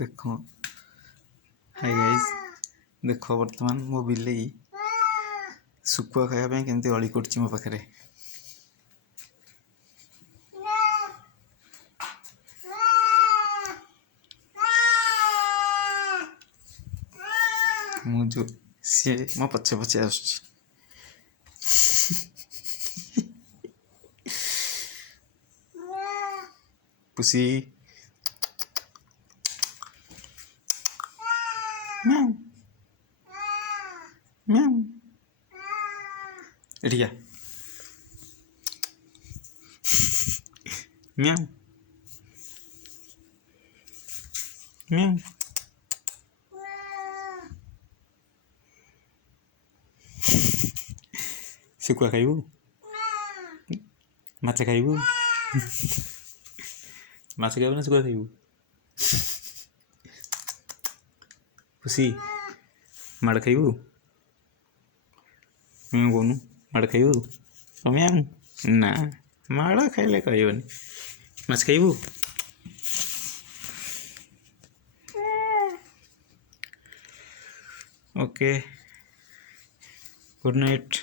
ଦେଖ high guys, ଦେଖ ବର୍ତ୍ତମାନ ମୋ ବିଲେଇ ଶୁଖୁଆ ଖାଇବା ପାଇଁ କେମିତି ଅଳି କରୁଛି ମୋ ପାଖରେ। ମୁଁ ଯୋଉ ସିଏ ମୋ ପଛେ ପଛେ ଆସୁଛି। ପୁଷି ମ୍ୟାଉ ମ୍ୟାଉ ଏଠିକି ଆ ମ୍ୟାଉ ମ୍ୟାଉ। ଶୁଖୁଆ ଖାଇବୁ? ମାଛ ଖାଇବୁ? ମାଛ ଖାଇବୁ ନା ଶୁଖୁଆ ଖାଇବୁ? ପୁଷି ମାଡ଼ ଖାଇବୁ? ମ୍ୟାଉ କହୁନୁ, ମାଡ଼ ଖାଇବୁ? ମ୍ୟାଉ ନା, ମାଡ଼ ଖାଇଲେ କହିବନି। ମାଛ ଖାଇବୁ? Okay, good night.